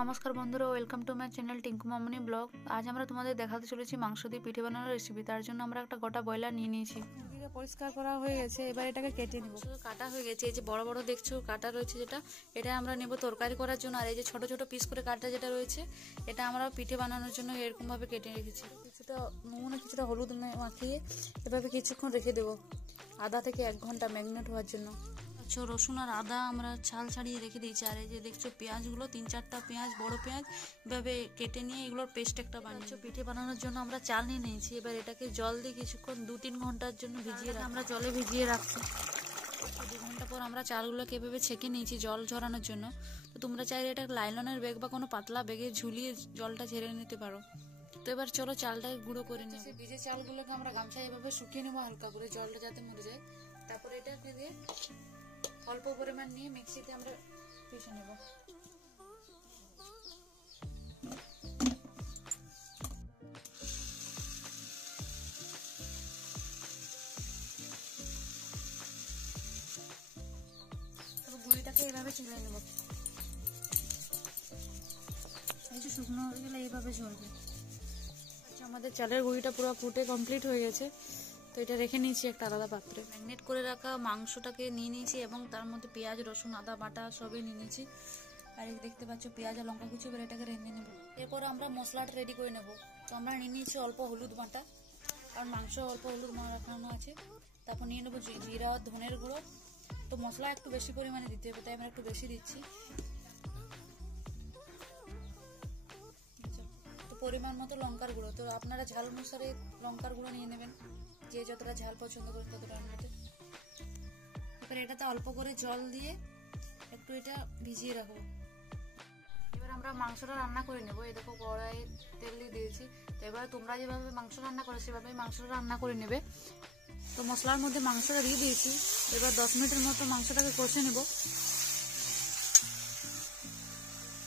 নমস্কার বন্ধুরা, welcome to my channel Tinku Mamoni blog. আজ আমরা তোমাদের দেখাতে চলেছি মাংস দিয়ে পিঠে বানানোর রেসিপি। তার জন্য আমরা একটা গোটা ব্রয়লার নিয়ে নিয়েছি। মুরগিটা পরিষ্কার করা হয়ে গেছে, এবার এটাকে কেটে নেব। কাটা হয়ে গেছে, এই যে বড় বড় দেখছো কাটা রয়েছে যেটা, এটা আমরা নেব তরকারি করার জন্য। আর এই যে ছোট ছোট পিস করে কাটা যেটা রয়েছে, এটা আমরা পিঠে বানানোর জন্য এরকম ভাবে কেটে রেখেছি। কিছুটা নুন কিছুটা হলুদ মাখিয়ে এভাবে কিছুক্ষণ রেখে দেবো, আধা থেকে 1 ঘন্টা ম্যারিনেট হওয়ার জন্য। রসুন আর আদা আমরা ছাল ছাড়িয়ে রেখে দিয়েছি। আর এই যে দেখছো পেঁয়াজগুলো, 3-4টা পেঁয়াজ, বড় পেঁয়াজ এভাবে কেটে নিয়ে এগুলোর পেস্ট একটা বানিয়েছি। পিঠে বানানোর জন্য আমরা চাল নিয়ে নিয়েছি। এবার এটাকে জল দিয়ে কিছুক্ষণ 2-3 ঘন্টার জন্য ভিজিয়ে আমরা জলে ভিজিয়ে রাখছি। 2 ঘন্টা পর আমরা চালগুলোকে এভাবে ছেঁকে নিয়েছি জল ঝরানোর জন্য। তো তোমরা চাইলে এটা লাইলনের ব্যাগ বা কোনো পাতলা ব্যাগে ঝুলিয়ে জলটা ঝেড়ে নিতে পারো। তো এবার চলো চালটাকে গুঁড়ো করে নেব। ভিজে চালগুলোকে আমরা গামছায় এভাবে শুকিয়ে নেবো হালকা করে, জলটা যাতে মরে যায়। তারপরে এটাকে দিয়ে অল্প পরিমাণ নিয়ে মিক্সিতে আমরা পিষে নেব। গুঁড়িটাকে এইভাবে চেলে নেব। এই যে শুকনো হয়ে গেলে এইভাবে ঝরবে। আমাদের চালের গুঁড়িটা পুরো ফুটে কমপ্লিট হয়ে গেছে। তো এটা রেখে নিয়েছি একটা আলাদা পাত্রে। ম্যারিনেট করে রাখা মাংসটাকে নিয়ে নিয়েছি এবং তার মধ্যে পেঁয়াজ, রসুন, আদা বাটা সবই নিয়ে নিয়েছি। আর দেখতে পাচ্ছ পেঁয়াজ আর লঙ্কা কুচি, এবার এটাকে রেঁধে নেব। এরপর আমরা মশলাটা রেডি করে নেব। তো আমরা নিয়ে নিয়েছি অল্প হলুদ বাটা, কারণ মাংস অল্প হলুদ মাখানো আছে। তারপর নিয়ে নেবো জিরা, ধনের গুঁড়ো। তো মশলা একটু বেশি পরিমাণে দিতে হবে, তাই আমরা একটু বেশি দিচ্ছি। তো পরিমাণ মতো লঙ্কার গুঁড়ো, তো আপনারা ঝাল অনুসারে লঙ্কার গুঁড়ো নিয়ে নেবেন, যে যতটা ঝাল পছন্দ করেন ততটা নেবেন। এবার এটাতে অল্প করে জল দিয়ে একটু এটা ভিজিয়ে রাখবো। এবার আমরা মাংসটা রান্না করে নেবো। এই দেখো কড়াই তেল দিয়ে দিয়েছি। তো এবার তোমরা যেভাবে মাংস রান্না করো সেভাবে মাংসটা রান্না করে নেবে। তো মশলার মধ্যে মাংসটা দিয়ে দিয়েছি। এবার 10 মিনিটের মতো মাংসটাকে কষে নেব,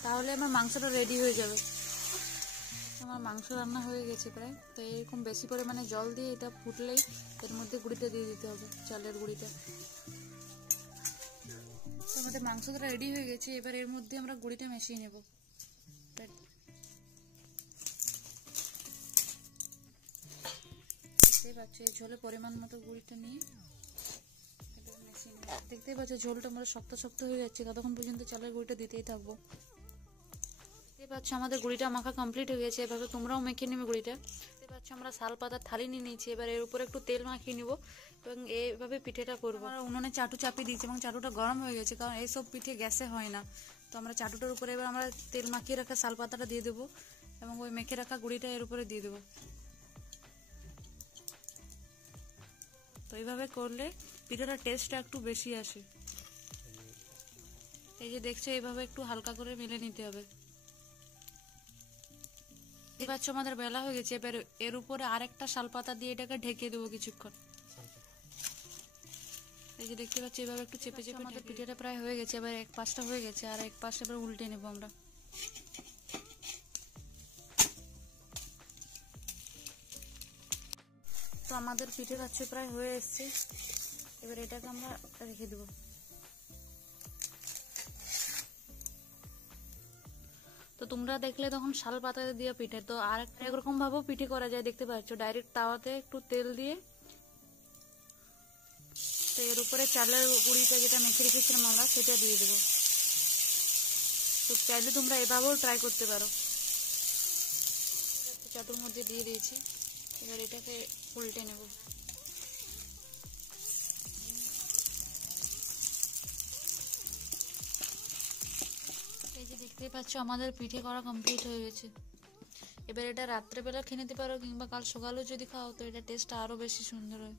তাহলে আমার মাংসটা রেডি হয়ে যাবে। আমার মাংস রান্না হয়ে গেছে প্রায়। তো এরকম বেশি পরিমাণে জল দিয়ে এটা ফুটলেই এর মধ্যে গুঁড়িটা দিয়ে দিতে হবে, চালের গুঁড়িটা। আমাদের মাংসটা রেডি হয়ে গেছে। এবার এর মধ্যে আমরা গুঁড়িটা মিশিয়ে নেব। দেখতেই পাচ্ছ এই ঝোলে পরিমাণ মতো গুঁড়িটা নিয়ে মিশিয়ে নেব। দেখতেই পাচ্ছ ঝোলটা আমরা শক্ত শক্ত হয়ে যাচ্ছে, ততক্ষণ পর্যন্ত চালের গুঁড়িটা দিতেই থাকবো। দেখতে পাচ্ছ আমাদের গুঁড়িটা মাখা কমপ্লিট হয়ে গেছে। এভাবে তোমরাও মেখে নেবে গুঁড়িটা। দেখতে পাচ্ছ আমরা শাল পাতার থালি নিয়ে নিয়েছি। এবার এর উপরে একটু তেল মাখিয়ে নিব এবং এইভাবে পিঠেটা করবো। আমরা উনুনে চাটু চাপিয়ে দিয়েছি এবং চাটুটা গরম হয়ে গেছে, কারণ এইসব পিঠে গ্যাসে হয় না। তো আমরা চাটুটার উপরে এবার আমরা তেল মাখিয়ে রাখা শাল পাতাটা দিয়ে দেবো এবং ওই মেখে রাখা গুঁড়িটা এর উপরে দিয়ে দেবো। তো এইভাবে করলে পিঠেটার টেস্টটা একটু বেশি আসে। এই যে দেখছো এইভাবে একটু হালকা করে মেলে নিতে হবে। দেখতে পাচ্ছ আমাদের বেলা হয়ে গেছে। এবার এর উপরে আরেকটা শাল পাতা দিয়ে এটাকে ঢেকে দেবো কিছুক্ষণ। এই যে দেখতে পাচ্ছি এভাবে একটু চেপে চেপে আমাদের পিঠেটা প্রায় হয়ে গেছে। এবার এক পাশটা হয়ে গেছে, আর এক পাশে এবার উল্টে নেব আমরা। তো আমাদের পিঠে কাছে প্রায় হয়ে এসছে। এবার এটাকে আমরা রেখে দেবো। তো তোমরা দেখলে তখন শাল পাতা দিয়ে পিঠে, তো আর একরকম ভাবেও পিঠে করা যায়। দেখতে পাচ্ছ ডাইরেক্ট তাওয়াতে একটু তেল দিয়ে, তো এর উপরে চালের গুঁড়িটা যেটা মেখে রেখেছিলাম আমরা সেটা দিয়ে দেবো। তো চাইলে তোমরা এভাবেও ট্রাই করতে পারো। চাটুর মধ্যে দিয়ে দিয়েছি। এবার এটাকে উল্টে নেব। এই যে দেখতেই পাচ্ছ আমাদের পিঠে করা কমপ্লিট হয়ে গেছে। এবার এটা রাত্রেবেলা খেয়ে নিতে পারো, কিংবা কাল সকালেও যদি খাও তো এটা টেস্টটা আরো বেশি সুন্দর হয়।